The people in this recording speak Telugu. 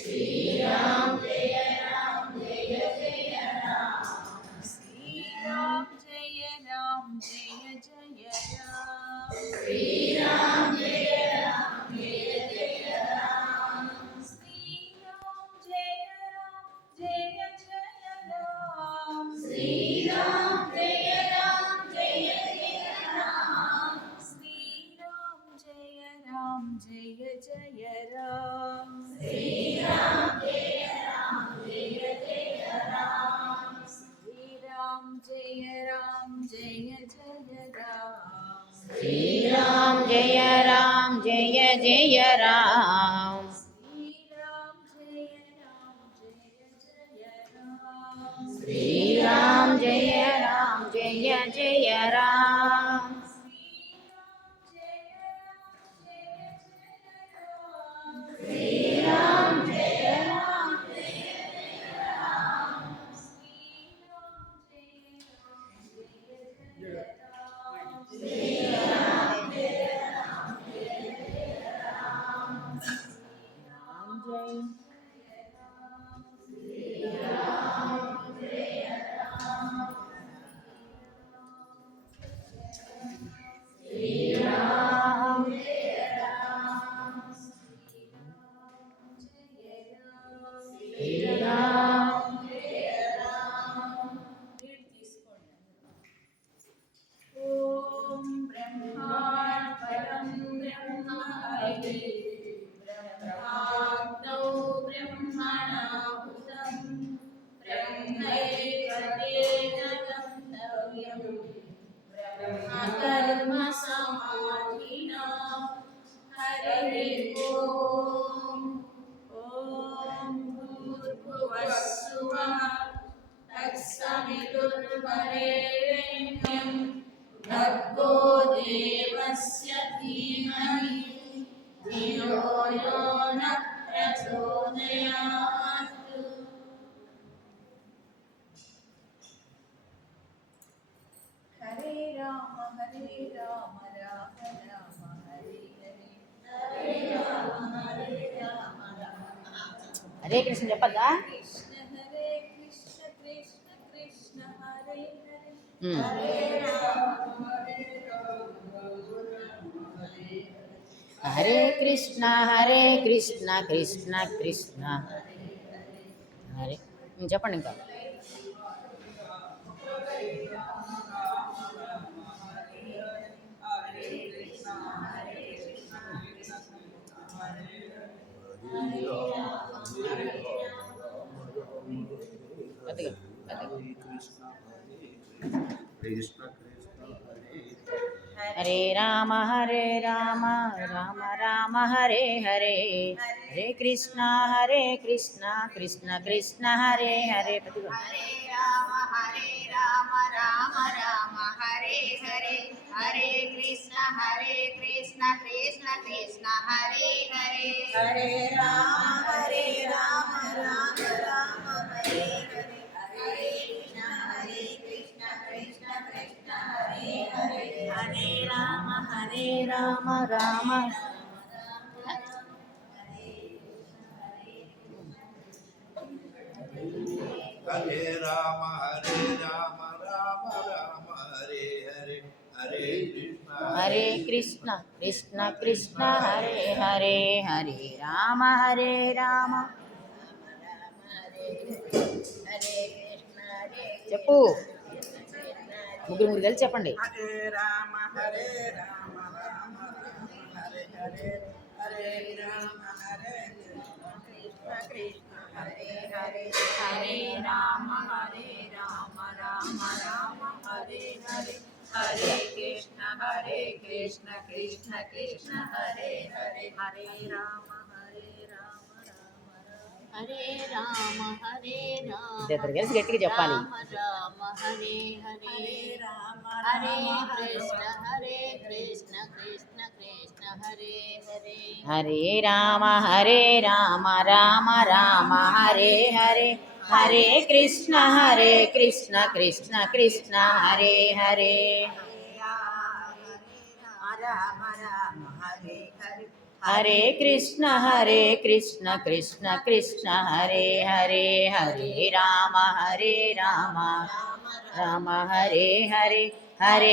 श्रीराम जय राम जय जय राम श्रीराम जय राम जय जय राम श्रीराम जय राम जय जय राम श्रीराम जय राम जय जय राम श्रीराम जय राम जय जय राम श्रीराम जय राम जय जय राम श्रीराम जय राम जय जय राम श्रीराम जय राम जय जय राम श्रीराम जय राम जय जय राम श्रीराम जय राम जय जय राम श्रीराम जय राम जय जय राम श्रीराम जय राम ఓం బ్రహ్మార్పణం బ్రహ్మ హరి బ్రహ్మాగ్నౌ బ్రహ్మణాహుతం బ్రహ్మైవతేన గంతవ్యం బ్రహ్మకర్మ సమాధినా హరి ఓం ఓం భూర్భువస్సువః తత్సవితుర్వరేణ్యం భర్గో దేవస్య ధీమహి ధియో యో న ప్రచోదయాత్. హరే రామ రామ రామ హరే హరే హరే రామ రామ. హరే కృష్ణ చెప్పద్దా కృష్ణ హరే కృష్ణ కృష్ణ కృష్ణ హరే హరే ఉమ్. హరే రామ హరే హరే కృష్ణ కృష్ణ కృష్ణ హరే చెప్పండి ఇంకా కొద్దిగా, కొద్దిగా. హరే రామ రామ రామ హరే హరే హరే కృష్ణ కృష్ణ కృష్ణ హరే హరే కొద్దిగా. హరే రామ రామ రామ హరే హరే హరే కృష్ణ కృష్ణ కృష్ణ హరే హరే హరే రామ రామ రామ హరే హరే హరే కృష్ణ కృష్ణ కృష్ణ హరే హరే హరే రామ రామ రామ हरे राम राम राम हरे हरे हरे कृष्ण कृष्ण हरे हरे हरे राम చెప్పు ముగ్గురు కలిసి చెప్పండి. హరే రామ రామ రామ హరే హరే హరే రామ కృష్ణ కృష్ణ హరే హరే హరే రామ రామ రామ హరే హరే హరే కృష్ణ కృష్ణ కృష్ణ హరే హరే హరే రామ హరే రామ ఇద్దరు కలిసి గట్టిగా చెప్పాలి. రామ హరే హరే హరే కృష్ణ కృష్ణ కృష్ణ హరే హరే హరే రామ రామ రామ హరే హరే హరే కృష్ణ కృష్ణ కృష్ణ హరే హరే రామ రామ హరే హరే हरे कृष्ण कृष्ण कृष्ण हरे हरे हरे राम राम हरे हरे हरे